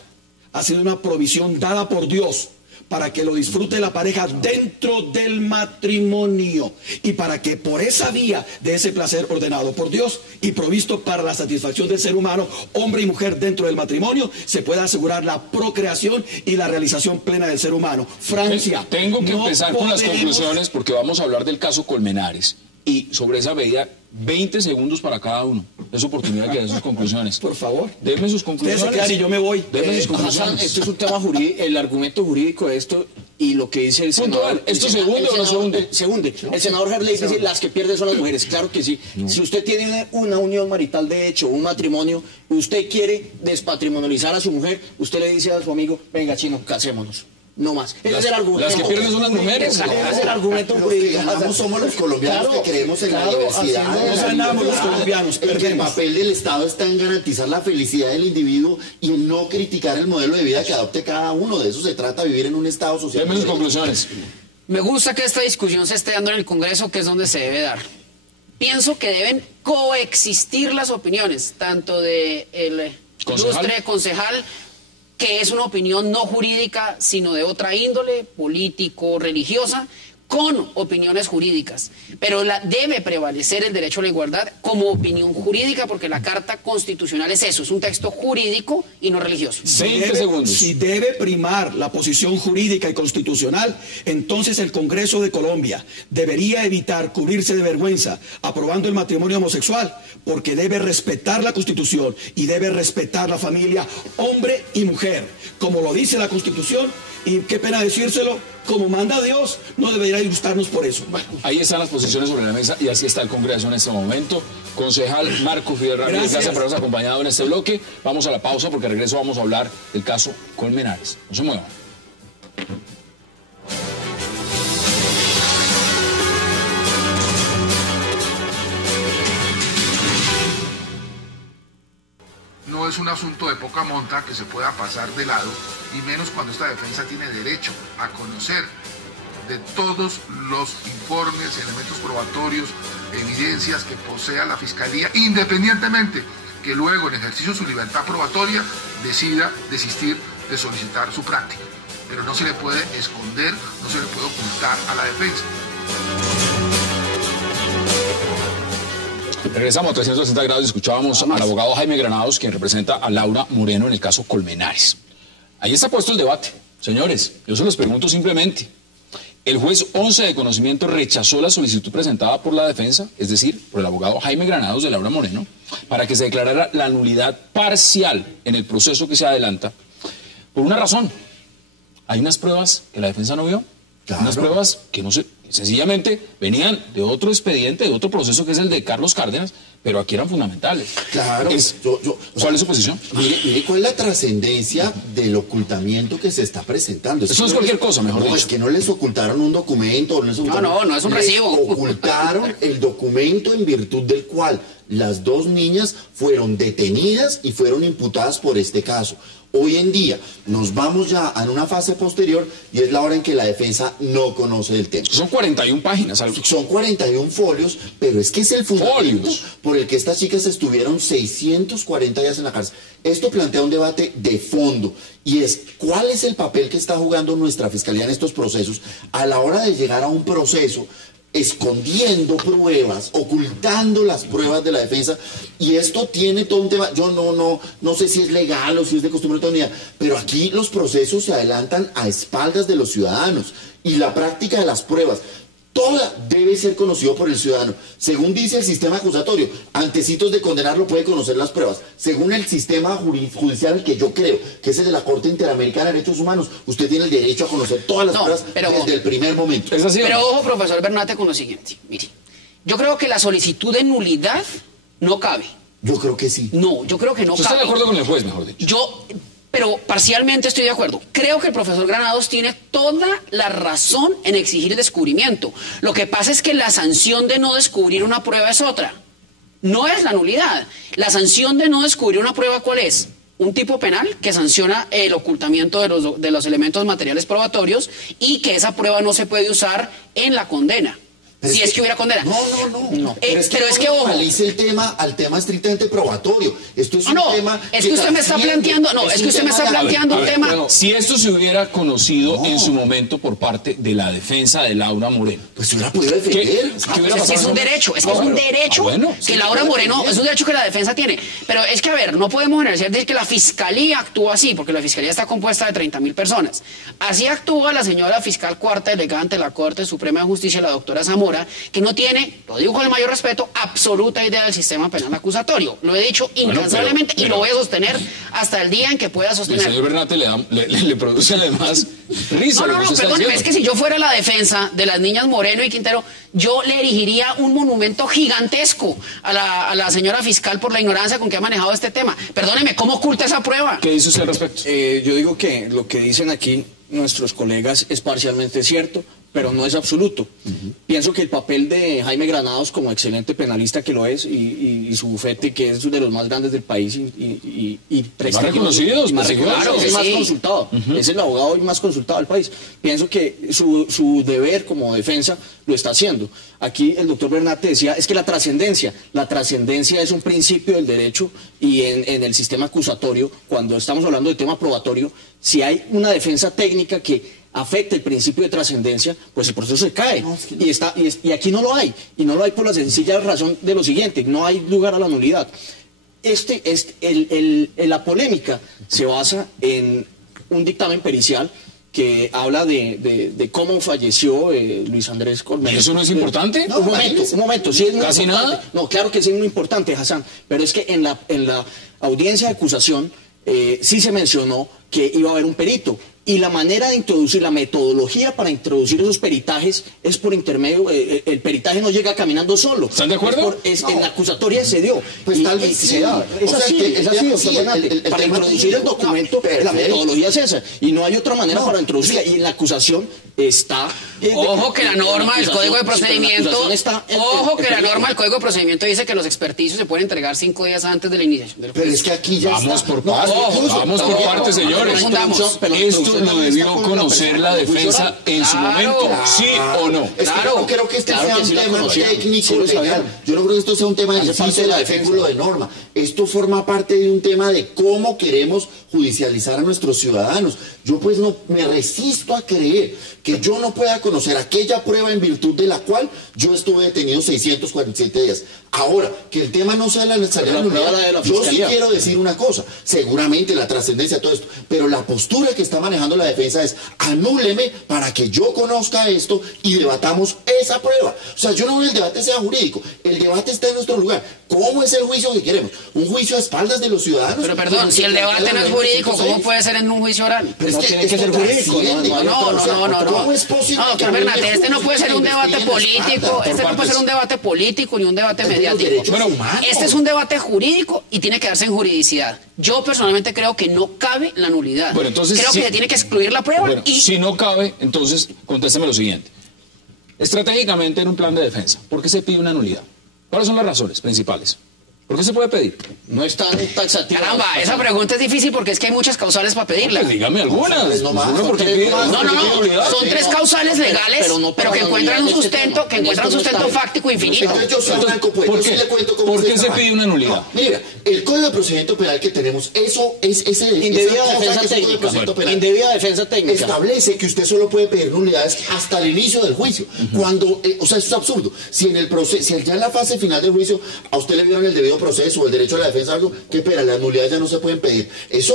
ha sido una provisión dada por Dios para que lo disfrute la pareja dentro del matrimonio y para que por esa vía de ese placer ordenado por Dios y provisto para la satisfacción del ser humano, hombre y mujer dentro del matrimonio, se pueda asegurar la procreación y la realización plena del ser humano. Francia. Tengo que empezar con las conclusiones porque vamos a hablar del caso Colmenares y sobre esa medida 20 segundos para cada uno. Es oportunidad de que den sus conclusiones. Por favor. Denme sus conclusiones. Ustedes se quedan y yo me voy. Denme sus conclusiones. Hassan, esto es un tema jurídico, el argumento jurídico de esto y lo que dice el senador. ¿Esto se hunde o no se hunde? Se hunde. El senador Herley dice las que pierden son las mujeres. Claro que sí. Si usted tiene una unión marital de hecho, un matrimonio, usted quiere despatrimonializar a su mujer, usted le dice a su amigo, venga chino, casémonos. No más. Ese es el argumento. Las que pierden son las mujeres. Ese es el argumento jurídico. Ganamos somos los colombianos que creemos en la diversidad. No ganamos los colombianos, que el papel del Estado está en garantizar la felicidad del individuo y en no criticar el modelo de vida que adopte cada uno. De eso se trata, vivir en un Estado social. Denme sus conclusiones. Me gusta que esta discusión se esté dando en el Congreso, que es donde se debe dar. Pienso que deben coexistir las opiniones, tanto del ilustre concejal, que es una opinión no jurídica, sino de otra índole, político, religiosa, con opiniones jurídicas. Pero debe prevalecer el derecho a la igualdad como opinión jurídica, porque la Carta Constitucional es eso, es un texto jurídico y no religioso. 20 segundos. Si debe primar la posición jurídica y constitucional, entonces el Congreso de Colombia debería evitar cubrirse de vergüenza aprobando el matrimonio homosexual, porque debe respetar la Constitución y debe respetar la familia, hombre y mujer, como lo dice la Constitución, y qué pena decírselo, como manda Dios, no debería disgustarnos por eso. Bueno, ahí están las posiciones sobre la mesa y así está el Congreso en este momento. Concejal Marco Fidel Ramírez, gracias por habernos acompañado en este bloque. Vamos a la pausa porque al regreso vamos a hablar del caso Colmenares. No se muevan. No es un asunto de poca monta que se pueda pasar de lado, y menos cuando esta defensa tiene derecho a conocer de todos los informes, elementos probatorios, evidencias que posea la Fiscalía, independientemente que luego en ejercicio de su libertad probatoria decida desistir de solicitar su práctica. Pero no se le puede esconder, no se le puede ocultar a la defensa. Regresamos a 360 grados y escuchábamos al abogado Jaime Granados, quien representa a Laura Moreno en el caso Colmenares. Ahí está puesto el debate. Señores, yo se los pregunto simplemente. El juez 11 de conocimiento rechazó la solicitud presentada por la defensa, es decir, por el abogado Jaime Granados de Laura Moreno, para que se declarara la nulidad parcial en el proceso que se adelanta, por una razón. Hay unas pruebas que la defensa no vio, unas pruebas que no se... Sencillamente venían de otro expediente, de otro proceso que es el de Carlos Cárdenas, pero aquí eran fundamentales. Claro. ¿Cuál es su posición? Mire cuál es la trascendencia del ocultamiento que se está presentando. Eso es cualquier cosa, mejor dicho. Es que no les ocultaron un documento. No es un recibo. Ocultaron el documento en virtud del cual las dos niñas fueron detenidas y fueron imputadas por este caso. Hoy en día nos vamos ya a una fase posterior y es la hora en que la defensa no conoce del tema. Son 41 páginas. Son 41 folios, pero es que es el fundamento por el que estas chicas estuvieron 640 días en la cárcel. Esto plantea un debate de fondo y es cuál es el papel que está jugando nuestra Fiscalía en estos procesos a la hora de llegar a un proceso escondiendo pruebas, ocultando las pruebas de la defensa, y esto tiene todo un tema. Yo no sé si es legal o si es de costumbre de toda unidad, pero aquí los procesos se adelantan a espaldas de los ciudadanos, y la práctica de las pruebas toda debe ser conocido por el ciudadano. Según dice el sistema acusatorio, antecitos de condenarlo puede conocer las pruebas. Según el sistema judicial al que yo creo, que es el de la Corte Interamericana de Derechos Humanos, usted tiene el derecho a conocer todas las pruebas desde el primer momento. ¿Es así? Pero ojo, profesor Bernate, con lo siguiente. Mire, yo creo que la solicitud de nulidad no cabe. Yo creo que sí. No, yo creo que no cabe. ¿Usted está de acuerdo con el juez, mejor dicho? Pero parcialmente estoy de acuerdo. Creo que el profesor Granados tiene toda la razón en exigir el descubrimiento. Lo que pasa es que la sanción de no descubrir una prueba es otra. No es la nulidad. La sanción de no descubrir una prueba, ¿cuál es? Un tipo penal que sanciona el ocultamiento de los elementos materiales probatorios y que esa prueba no se puede usar en la condena. Si es que hubiera condena. No. Pero es que ojo, analice el tema al tema estrictamente probatorio. Esto es un tema. Es que usted me está planteando. No, es que usted me está planteando un tema. Si esto se hubiera conocido en su momento por parte de la defensa de Laura Moreno, pues se hubiera podido defender. Es un derecho. Es que es un derecho que Laura Moreno. Es un derecho que la defensa tiene. Pero es que, a ver, no podemos generalizar decir que la fiscalía actúa así, porque la fiscalía está compuesta de 30.000 personas. Así actúa la señora fiscal cuarta delegada ante la Corte Suprema de Justicia, la doctora Zamora, que no tiene, lo digo con el mayor respeto, absoluta idea del sistema penal acusatorio. Lo he dicho incansablemente y lo voy a sostener hasta el día en que pueda sostener. El señor Bernate le produce además risa. No, perdóneme, es que si yo fuera la defensa de las niñas Moreno y Quintero, yo le erigiría un monumento gigantesco a la señora fiscal por la ignorancia con que ha manejado este tema. Perdóneme, ¿cómo oculta esa prueba? ¿Qué dice usted al respecto? Yo digo que lo que dicen aquí nuestros colegas es parcialmente cierto, pero no es absoluto. Pienso que el papel de Jaime Granados, como excelente penalista que lo es, y su bufete, que es de los más grandes del país, y más reconocidos, claro, es el más consultado, es el abogado hoy más consultado del país. Pienso que su deber como defensa lo está haciendo. Aquí el doctor Bernate decía, es que la trascendencia es un principio del derecho, y en el sistema acusatorio, cuando estamos hablando de tema probatorio, si hay una defensa técnica que afecta el principio de trascendencia, pues el proceso se cae. Y aquí no lo hay. Y no lo hay por la sencilla razón de lo siguiente: no hay lugar a la nulidad. La polémica se basa en un dictamen pericial que habla de cómo falleció Luis Andrés Colmenares. ¿Y eso no es importante? No, un momento, sí es muy ¿Casi importante. nada? No, claro que sí es muy importante, Hassan, pero es que en la audiencia de acusación sí se mencionó que iba a haber un perito. Y la manera de introducir, la metodología para introducir esos peritajes es por intermedio, el peritaje no llega caminando solo. ¿Están de acuerdo? En la acusatoria se dio. Pues tal vez se da. Es así, doctor Bernate. Para introducir el documento, la metodología es esa. Y no hay otra manera para introducirla. Y en la acusación está... Ojo que la norma del Código de Procedimiento... Ojo que la norma del Código de Procedimiento dice que los experticios se pueden entregar 5 días antes de la iniciación del juicio. Pero es que aquí ya vamos por partes, señores. Esto lo debió conocer la defensa en su momento, ¿sí o no? Es que yo no creo que este sea un tema técnico legal. Yo no creo que esto sea un tema de inciso del artículo de norma. Esto forma parte de un tema de cómo queremos judicializar a nuestros ciudadanos. Yo pues no me resisto a creer que yo no pueda conocer aquella prueba en virtud de la cual yo estuve detenido 647 días. Ahora, que el tema no sea la nulidad, yo sí quiero decir una cosa, seguramente la trascendencia, todo esto, pero la postura que está manejando la defensa es: anúleme para que yo conozca esto y debatamos esa prueba. O sea, yo no veo el debate sea jurídico, el debate está en nuestro lugar. ¿Cómo es el juicio que queremos? ¿Un juicio a espaldas de los ciudadanos? Pero perdón, si el debate no es jurídico, ¿cómo puede ser en un juicio oral? Pero es que tiene que ser jurídico. No. ¿Cómo es posible? No, doctor Bernate, este no puede ser un debate político, este no puede ser un debate político ni un debate mediático. Este es un debate jurídico y tiene que darse en juridicidad. Yo personalmente creo que no cabe la nulidad. Bueno, entonces, creo que se tiene que excluir la prueba. Bueno, si no cabe, entonces contésteme lo siguiente. Estratégicamente en un plan de defensa, ¿por qué se pide una nulidad? ¿Cuáles son las razones principales? ¿Por qué se puede pedir? No es tan taxativo. Caramba, esa pregunta es difícil porque es que hay muchas causales para pedirla. Pues dígame algunas. No más, ¿Por qué pide? No, son 3 causales legales, pero que encuentran un sustento, fáctico infinito. Entonces yo soy blanco, pues. ¿Por Yo sí qué? le cuento cómo ¿Por qué se trabaja. pide una nulidad? No, mira, el Código de Procedimiento Penal que tenemos, eso es Indebida defensa técnica. Indebida defensa técnica. Establece que usted solo puede pedir nulidades hasta el inicio del juicio. Cuando, o sea, eso es absurdo. Si en el proceso, si ya en la fase final del juicio a usted le vieron el debido proceso o el derecho a la defensa, algo, que espera, las nulidades ya no se pueden pedir. Eso,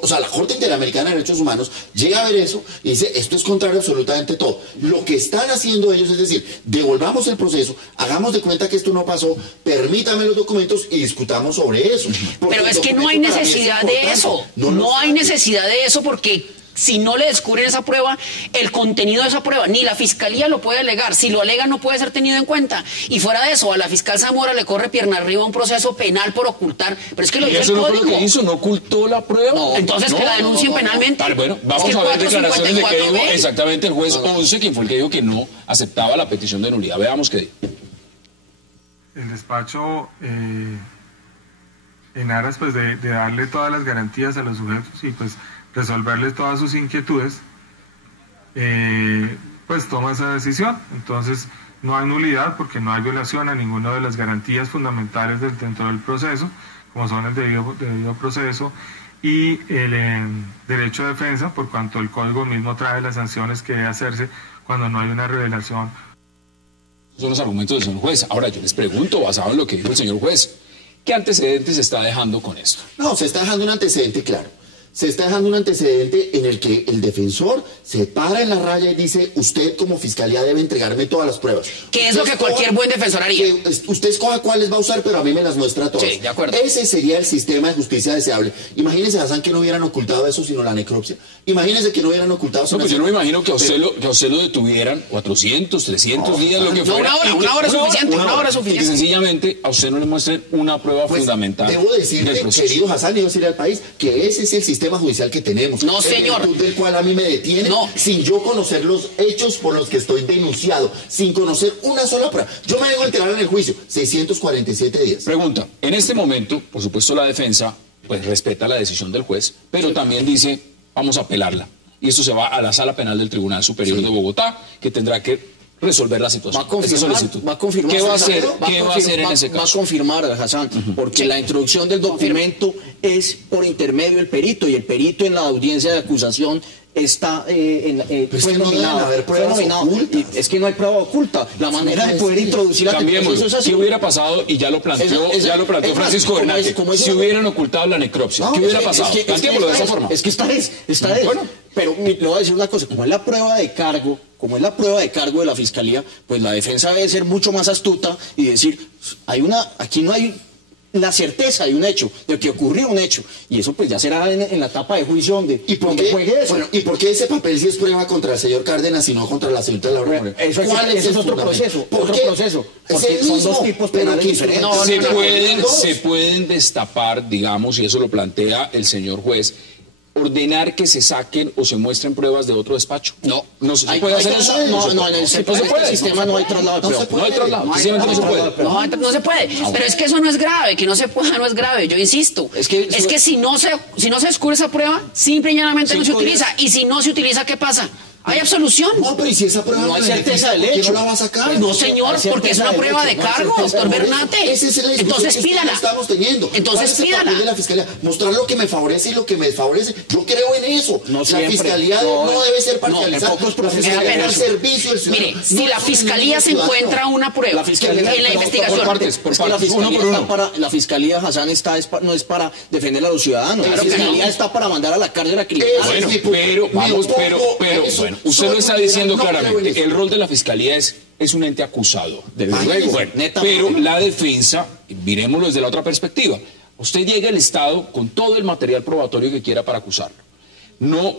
o sea, la Corte Interamericana de Derechos Humanos llega a ver eso y dice, esto es contrario a absolutamente todo. Lo que están haciendo ellos es decir, devolvamos el proceso, hagamos de cuenta que esto no pasó, permítame los documentos y discutamos sobre eso. Pero es que no hay necesidad de eso. No hay necesidad de eso porque si no le descubren esa prueba, el contenido de esa prueba, ni la fiscalía lo puede alegar. Si lo alega, no puede ser tenido en cuenta. Y fuera de eso, a la fiscal Zamora le corre pierna arriba un proceso penal por ocultar. Pero es que lo dice el Eso no fue código. lo que hizo, no ocultó la prueba. No, entonces que la denuncien penalmente. Vale, bueno, Es vamos que a ver declaraciones de que dijo 454B. exactamente el juez 11, quien fue el que dijo que no aceptaba la petición de nulidad. Veamos qué dijo. El despacho, en aras pues de darle todas las garantías a los sujetos y pues resolverles todas sus inquietudes, pues toma esa decisión. Entonces no hay nulidad porque no hay violación a ninguna de las garantías fundamentales dentro del proceso, como son el debido proceso y el derecho de defensa, por cuanto el código mismo trae las sanciones que debe hacerse cuando no hay una revelación. Son los argumentos del señor juez. Ahora yo les pregunto, basado en lo que dijo el señor juez, ¿qué antecedentes se está dejando con esto? No, se está dejando un antecedente claro. Se está dejando un antecedente en el que el defensor se para en la raya y dice, usted como fiscalía debe entregarme todas las pruebas. ¿Qué es lo que cualquier buen defensor haría? Usted escoja cuáles va a usar, pero a mí me las muestra todas. Sí, de acuerdo. Ese sería el sistema de justicia deseable. Imagínese, Hassan, que no hubieran ocultado eso, sino la necropsia. Imagínese que no hubieran ocultado eso. No, pues yo no me imagino que a usted lo detuvieran 400, 300 días, lo que fuera. Una hora es suficiente, una hora es Y que suficiente. sencillamente a usted no le muestren una prueba fundamental. Debo decirle, del proceso. querido Hassan, y debo decirle al país, que ese es el sistema judicial que tenemos. No, señor. En virtud del cual a mí me detienen sin yo conocer los hechos por los que estoy denunciado, sin conocer una sola prueba. Yo me vengo a enterar en el juicio, 647 días. Pregunta, en este momento, por supuesto la defensa pues respeta la decisión del juez, pero también dice, vamos a apelarla. Y esto se va a la Sala Penal del Tribunal Superior de Bogotá, que tendrá que resolver la situación. Va a confirmar. ¿Qué va a hacer en ese caso? Va a confirmar, Hassan, porque la introducción del documento es por intermedio del perito, y el perito en la audiencia de acusación está fue nominado. Es que no hay prueba oculta. La manera de poder introducir la Cambiemos. ¿Qué hubiera pasado? Y ya lo planteó, Francisco Bernate. Si hubieran ocultado la necropsia, ¿qué hubiera pasado? Planteémoslo de esa forma. Es que está bueno, pero le voy a decir una cosa, como es la prueba de cargo de la fiscalía, pues la defensa debe ser mucho más astuta y decir, aquí no hay la certeza de un hecho, de que ocurrió un hecho, y eso pues ya será en la etapa de juicio donde juegue eso. Bueno, ¿y por qué ese papel sí es prueba contra el señor Cárdenas y no contra la señorita Laura Moreno? ¿Cuál es otro proceso? Porque son dos tipos penales diferentes. Se pueden destapar, digamos, y eso lo plantea el señor juez, ordenar que se saquen o se muestren pruebas de otro despacho. No se puede hacer eso. No, en el sistema no hay traslado de pruebas. No hay traslado. No se puede. Pero es que eso no es grave, que no se pueda no es grave, yo insisto. Es que si no se descubre esa prueba, simple y llanamente no se utiliza. Y si no se utiliza, ¿qué pasa? ¿Hay absolución? No, pero ¿y si esa prueba no hay certeza del hecho? ¿Por qué no la va a sacar? No, señor, porque es una prueba de cargo, doctor Bernate. Ese es el Entonces pídala. Estamos teniendo. Entonces pídala. De la fiscalía, mostrar lo que me favorece y lo que me desfavorece. Yo creo en eso. La fiscalía no debe ser parcializada. La fiscalía al servicio del ciudadano. Mire, si la fiscalía se encuentra una prueba en la investigación. La fiscalía, Hassan, no es para defender a los ciudadanos. La fiscalía está para mandar a la cárcel a criminales. Bueno, usted lo está diciendo claramente. El rol de la fiscalía es un ente acusado. Pero la defensa, miremoslo desde la otra perspectiva. Usted llega al Estado con todo el material probatorio que quiera para acusarlo. No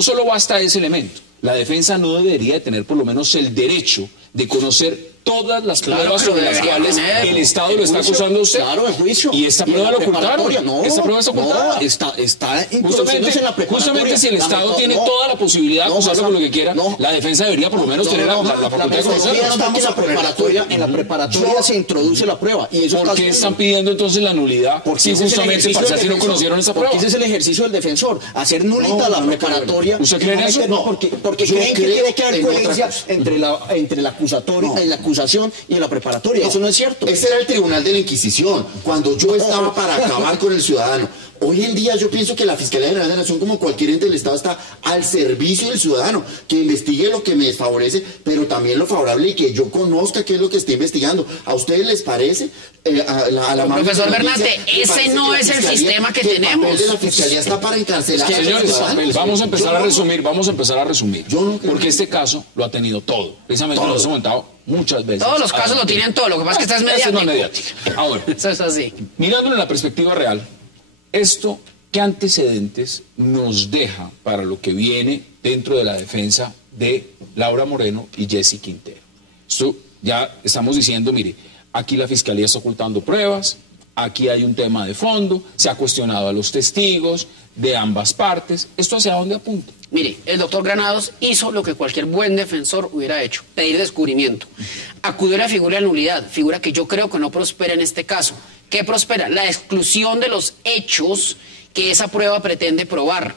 solo basta ese elemento. La defensa no debería de tener por lo menos el derecho de conocer todas las Claro, pruebas pero sobre las debería cuales tener. el Estado lo está juicio, acusando a usted. Claro, en juicio. Y esta Y en prueba la lo ocultaron. preparatoria, no, Esta prueba está ocultada. no, está introduciéndose en la preparatoria. Justamente si el La Estado meto- tiene no, toda la posibilidad de no, acusarlo Maza, con lo que quiera, no. la defensa debería por lo menos tener la facultad de metodología conocerlo. no está que Estamos en la preparatoria se introduce la prueba. Y eso ¿Por está qué haciendo. están pidiendo entonces la nulidad? Porque Si ese es el justamente ejercicio parcial del si no defensor. conocieron esa prueba. Porque ese es el ejercicio del defensor, hacer nulita la preparatoria. ¿Usted cree en eso? No, porque Yo creen que creo tiene que haber en otra coherencia cosa. entre la acusatoria, No. en la acusación y en la preparatoria. Eso no es cierto. Ese era el tribunal de la Inquisición, cuando yo estaba para acabar con el ciudadano. Hoy en día yo pienso que la Fiscalía General de la Nación, como cualquier ente del Estado, está al servicio del ciudadano, que investigue lo que me desfavorece, pero también lo favorable y que yo conozca qué es lo que está investigando. ¿A ustedes les parece? Profesor Bernate, ese no es el sistema que tenemos. El papel de la Fiscalía está para encarcelar a los Señores, ciudadanos. vamos a empezar Yo a no- resumir, Yo no creo. porque este caso lo ha tenido todo. Precisamente Todo. lo hemos comentado muchas veces. Todos los casos lo tienen todo, lo que pasa es que esta es Eso no es mediático. mediático. Ahora, Eso es así. mirándolo en la perspectiva real, esto, ¿qué antecedentes nos deja para lo que viene dentro de la defensa de Laura Moreno y Jessy Quintero? Esto ya estamos diciendo, mire, aquí la Fiscalía está ocultando pruebas, aquí hay un tema de fondo, se ha cuestionado a los testigos de ambas partes. ¿Esto hacia dónde apunta? Mire, el doctor Granados hizo lo que cualquier buen defensor hubiera hecho, pedir descubrimiento. Acudió a la figura de nulidad, figura que yo creo que no prospera en este caso. ¿Qué prospera? La exclusión de los hechos que esa prueba pretende probar.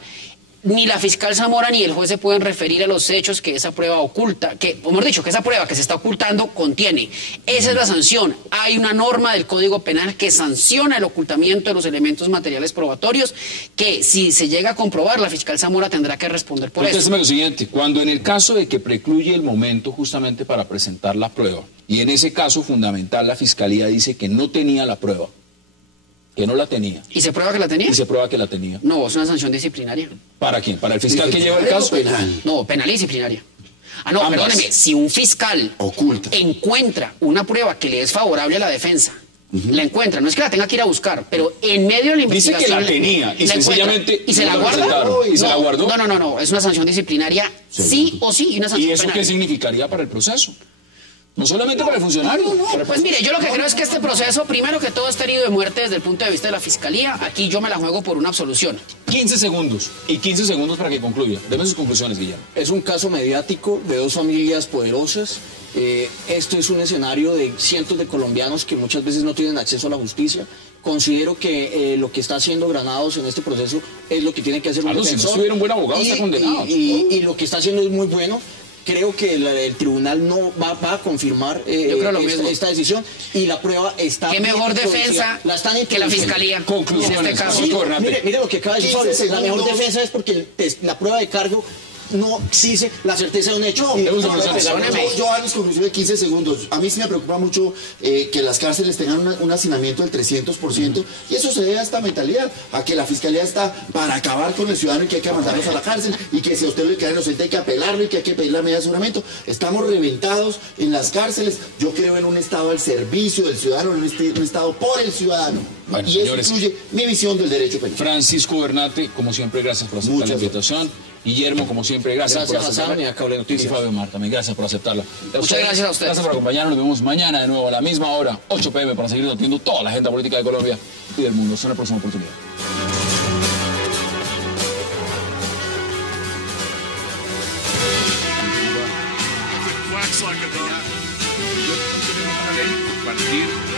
Ni la fiscal Zamora ni el juez se pueden referir a los hechos que esa prueba oculta, que, o mejor dicho, que esa prueba que se está ocultando contiene. Esa es la sanción. Hay una norma del Código Penal que sanciona el ocultamiento de los elementos materiales probatorios, que si se llega a comprobar, la fiscal Zamora tendrá que responder por eso. Contésteme lo siguiente, cuando en el caso de que precluye el momento justamente para presentar la prueba, y en ese caso fundamental la Fiscalía dice que no tenía la prueba, que no la tenía, ¿Y se prueba que la tenía? y se prueba que la tenía. No, es una sanción disciplinaria. ¿Para quién? ¿Para el fiscal que lleva el ¿Disciplinario caso? o penal? No, penal y disciplinaria. Ah, no, Ambas. perdóneme, si un fiscal Oculta. encuentra una prueba que le es favorable a la defensa, la encuentra, no es que la tenga que ir a buscar, pero en medio de la Dice que investigación... la tenía y la encuentra. sencillamente ¿Y se no la la guarda? presentaron. ¿Y se la guardó? No, es una sanción disciplinaria sí o sí, y una ¿Y sanción eso penal. qué significaría para el proceso? No solamente para el funcionario. para el Pues mire, yo lo que creo es que este proceso, primero que todo, está herido de muerte desde el punto de vista de la Fiscalía. Aquí yo me la juego por una absolución. 15 segundos, y 15 segundos para que concluya. Deme sus conclusiones, Guillermo. Es un caso mediático de dos familias poderosas. Esto es un escenario de cientos de colombianos que muchas veces no tienen acceso a la justicia. Considero que lo que está haciendo Granados en este proceso es lo que tiene que hacer un Carlos, si no defensor. estuviera un buen abogado, está condenado. Y lo que está haciendo es muy bueno. Creo que el tribunal no va a confirmar creo lo mismo. esta decisión y la prueba está ¿Qué bien mejor producida. defensa La están que la introduciendo. Fiscalía? Conclusiones, En este caso. Francisco Bernate. Mire lo que acaba de decir 15 Fabio. La mejor segundos. defensa es porque la prueba de cargo no exige la certeza de un hecho. Yo a mis conclusiones de 15 segundos. A mí sí me preocupa mucho que las cárceles tengan un hacinamiento del 300%, y eso se debe a esta mentalidad, a que la Fiscalía está para acabar con el ciudadano y que hay que mandarlos a la cárcel, y que si a usted le queda inocente hay que apelarlo y que hay que pedir la medida de aseguramiento. Estamos reventados en las cárceles. Yo creo en un Estado al servicio del ciudadano, en un Estado por el ciudadano. Bueno, y eso señores, incluye mi visión del derecho penal. Francisco Bernate, como siempre, gracias por aceptar Muchas la invitación. Guillermo, como siempre, gracias por Gracias, aceptarla. Hassan, y a Cable Noticias. Y Fabio Mar, también gracias por aceptarla. Muchas gracias a ustedes. Gracias por acompañarnos. Nos vemos mañana de nuevo a la misma hora, 8 p.m., para seguir debatiendo toda la agenda política de Colombia y del mundo. Hasta la próxima oportunidad. Yo tenemos una ley a partir